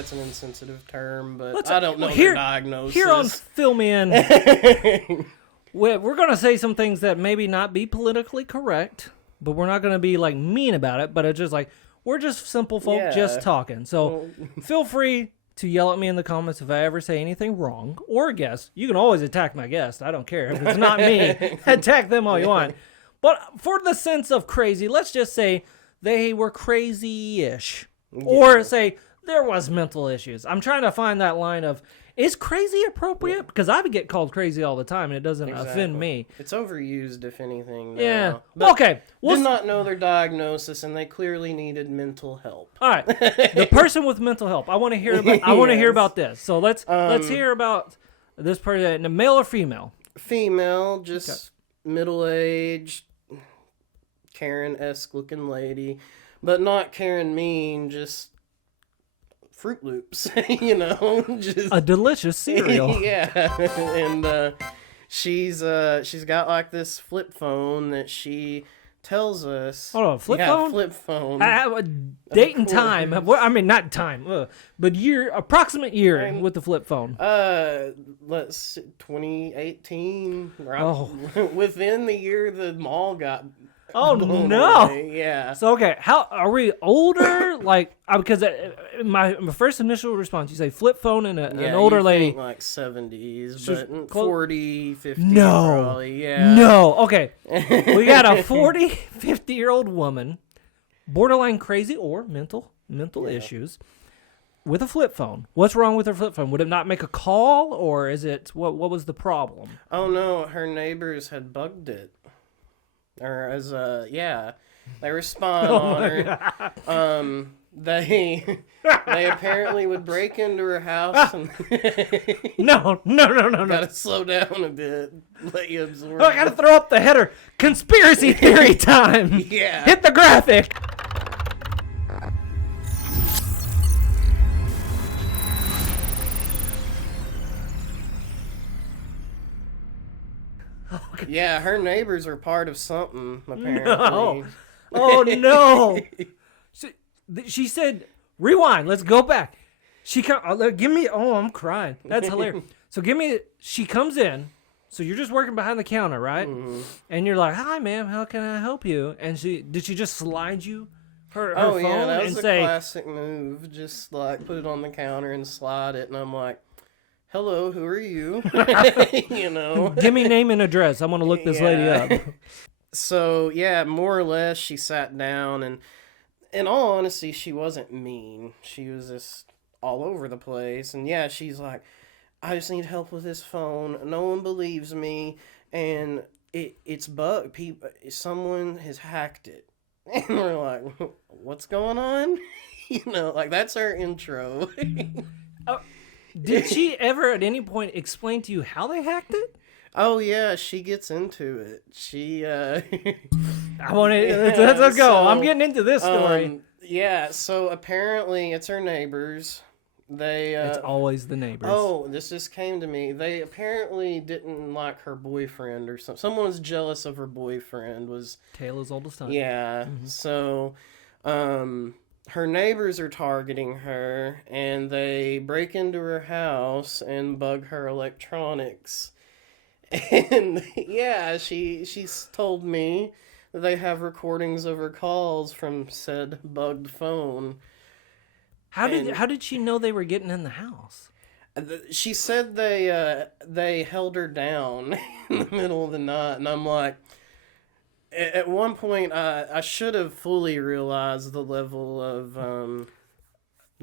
that's an insensitive term, but I don't know here, the diagnosis. Here on Phill Me In, we're going to say some things that maybe not be politically correct, but we're not going to be like mean about it. But it's just like we're just simple folk just talking. So feel free to yell at me in the comments if I ever say anything wrong, or a guest. You can always attack my guest. I don't care. If it's not me, attack them all you want. But for the sense of crazy, let's just say they were crazy-ish. Yeah. Or say there was mental issues. I'm trying to find that line of, is crazy appropriate? Because I would get called crazy all the time, and it doesn't offend me. It's overused, if anything. Now. Yeah. But okay. Did not know their diagnosis, and they clearly needed mental help. All right. The person with mental help. I want to hear about. I want to hear about this. So let's hear about this person. Male or female? Female, just middle-aged, Karen-esque looking lady, but not Karen mean. Just Fruit Loops, just a delicious cereal. Yeah, and she's got like this flip phone that she tells us. Hold on, flip phone? Flip phone. Date and time. I mean, not time, but approximate year with the flip phone. Let's see, 2018. Right? Oh. Within the year the mall got. Oh no! Away. Yeah. So okay, how are we older? Like, because my first initial response, you say flip phone and an older lady, like 70s, but 40, 50. No, probably, yeah. No. Okay, we got a 40, 50-year-old woman, borderline crazy or mental issues, with a flip phone. What's wrong with her flip phone? Would it not make a call, or is it what was the problem? Oh no, her neighbors had bugged it. Or they respond on her. They apparently would break into her house and No. Gotta slow down a bit. Let you absorb. I gotta throw up the header. Conspiracy theory time. Yeah. Hit the graphic. Yeah, her neighbors are part of something, apparently. No. Oh, no. She said, rewind, let's go back. I'm crying. That's hilarious. So she comes in, so you're just working behind the counter, right? Mm-hmm. And you're like, hi, ma'am, how can I help you? And did she just slide you her phone? Yeah, that was a classic move. Just like put it on the counter and slide it, and I'm like, hello, who are you? Give me name and address. I'm going to look this lady up. So, yeah, more or less, she sat down, and in all honesty, she wasn't mean. She was just all over the place. And, yeah, she's like, I just need help with this phone. No one believes me, and it's bugged. Someone has hacked it. And we're like, what's going on? That's our intro. Did she ever at any point explain to you how they hacked it? Oh yeah, she gets into it. She I want to let's go. I'm getting into this story. So apparently it's her neighbors. It's always the neighbors. Oh, this just came to me. They apparently didn't like her boyfriend or something. Someone was jealous of her boyfriend. Tale as old as time. Yeah. Mm-hmm. So her neighbors are targeting her, and they break into her house and bug her electronics. And yeah, she's told me that they have recordings of her calls from said bugged phone. How did she know they were getting in the house? She said they held her down in the middle of the night, and I'm like, at one point, I should have fully realized the level of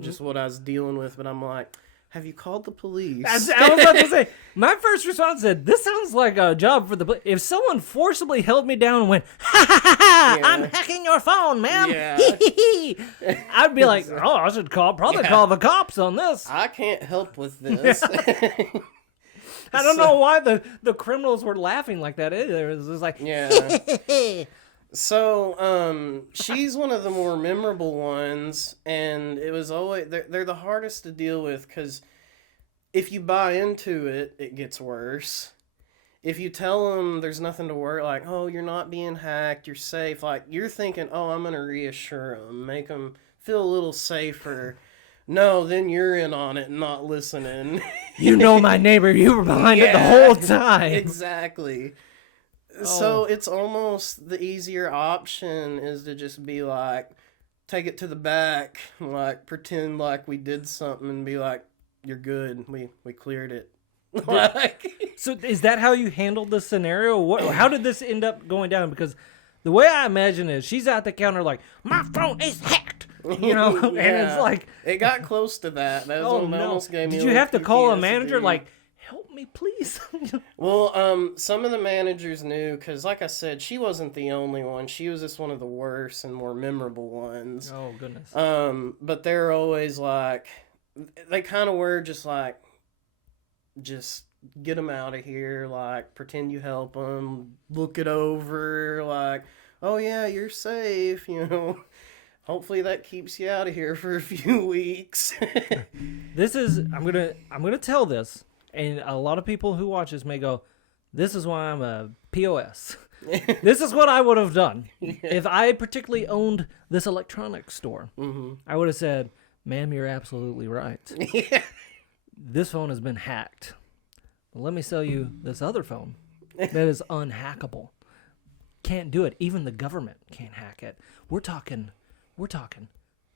just what I was dealing with, but I'm like, have you called the police? I was about to say, my first response said, this sounds like a job for the police. If someone forcibly held me down and went, ha, I'm hacking your phone, ma'am. Yeah. I'd be like, I should call the cops on this. I can't help with this. I don't know why the criminals were laughing like that either. It was like, yeah. So, she's one of the more memorable ones, and it was always, they're the hardest to deal with, because if you buy into it, it gets worse. If you tell them there's nothing to worry, like, oh, you're not being hacked, you're safe, like, you're thinking, oh, I'm going to reassure them, make them feel a little safer. No, then you're in on it and not listening. You know my neighbor. You were behind it the whole time. Exactly. Oh. So it's almost the easier option is to just be like, take it to the back, like pretend like we did something and be like, you're good. We cleared it. Like, so is that how you handled the scenario? How did this end up going down? Because the way I imagine is she's at the counter like, my phone is hacked. You know, and it's like it got close to that. That was what almost gave me. Did you have to call a manager like, help me, please? Well, some of the managers knew because, like I said, she wasn't the only one. She was just one of the worst and more memorable ones. Oh goodness. But they're always like, they kind of were just like, just get them out of here. Like, pretend you help them. Look it over. Like, oh yeah, you're safe. You know. Hopefully that keeps you out of here for a few weeks. This is I'm gonna tell this, and a lot of people who watch this may go, "This is why I'm a POS." This is what I would have done if I particularly owned this electronics store. Mm-hmm. I would have said, "Ma'am, you're absolutely right. Yeah. This phone has been hacked. Well, let me sell you this other phone that is unhackable. Can't do it. Even the government can't hack it. We're talking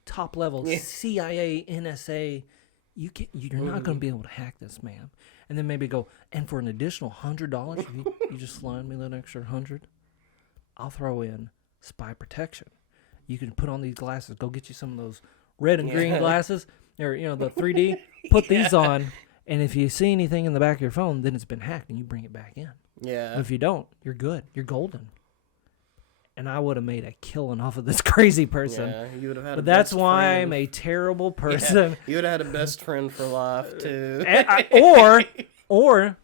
top level CIA, NSA. You're not going to be able to hack this, ma'am." And then maybe go, and for an additional $100, you just slide me that extra 100. I'll throw in spy protection. You can put on these glasses. Go get you some of those red and green glasses, or the 3D. Put these on, and if you see anything in the back of your phone, then it's been hacked, and you bring it back in. Yeah. If you don't, you're good. You're golden. And I would have made a killing off of this crazy person. Yeah, you would have had. But that's why I'm a terrible person. Yeah, you would have had a best friend for life too. or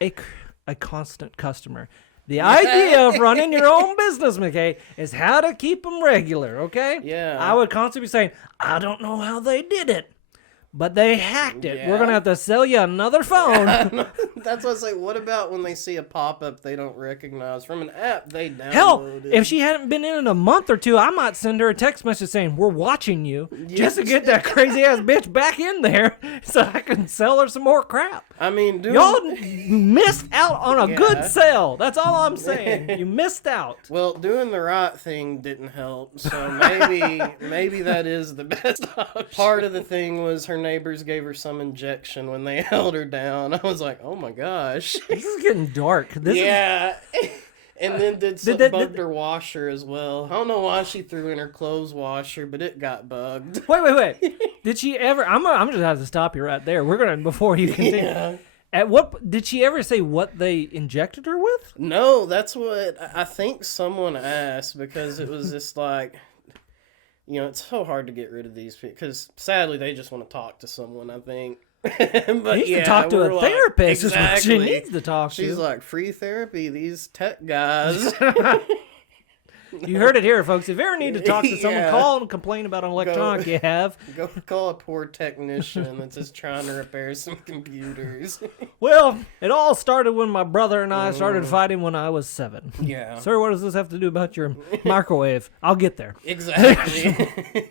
a constant customer. The idea of running your own business, Mckay, is how to keep them regular. Okay. Yeah. I would constantly be saying, I don't know how they did it, but they hacked it. Yeah. We're gonna have to sell you another phone. That's what I say. What about when they see a pop-up they don't recognize from an app they downloaded? Hell, if she hadn't been in a month or two, I might send her a text message saying, "We're watching you," just to get that crazy-ass bitch back in there so I can sell her some more crap. I mean, y'all missed out on a good sale. That's all I'm saying. You missed out. Well, doing the right thing didn't help, so maybe that is the best option. Part of the thing was her neighbors gave her some injection when they held her down. I was like, oh my gosh. This is getting dark. And then bugged her washer as well. I don't know why she threw in her clothes washer, but it got bugged. Wait. Did she ever? I'm just have to stop you right there. We're gonna before you continue. Yeah. At what did she ever say what they injected her with? No, that's what I think someone asked because it was just like, it's so hard to get rid of these people because sadly they just want to talk to someone. I think. But needs to talk to a therapist. Exactly. Is what she needs to talk to. She's like, free therapy, these tech guys. You heard it here, folks. If you ever need to talk to someone, call and complain about an electronic you have. Go call a poor technician that's just trying to repair some computers. Well, it all started when my brother and I started fighting when I was 7. Yeah. Sir, what does this have to do about your microwave? I'll get there. Exactly.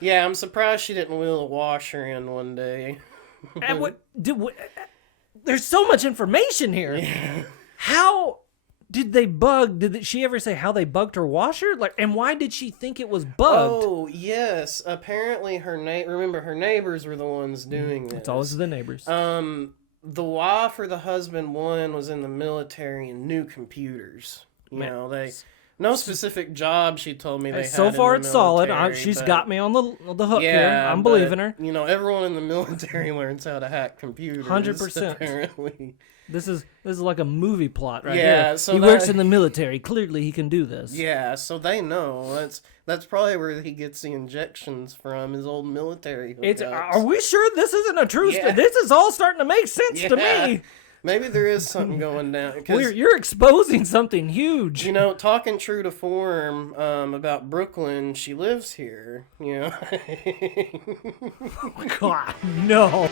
Yeah, I'm surprised she didn't wheel a washer in one day. And there's so much information here. Yeah. How did they bug? Did she ever say how they bugged her washer? And why did she think it was bugged? Oh, yes. Apparently remember her neighbors were the ones doing this. It's always the neighbors. The wife or the husband, one was in the military and knew computers. No specific job, she told me they had. So far, in the it's solid. military, She's got me on the hook here. I'm believing her. Everyone in the military learns how to hack computers. 100%. Apparently, this is like a movie plot right here. Yeah, so he works in the military. Clearly, he can do this. Yeah, so they know. That's probably where he gets the injections from. His old military hookups. Are we sure this isn't a true story? This is all starting to make sense to me. Maybe there is something going down. You're exposing something huge. Talking true to form about Brooklyn, she lives here. God, no.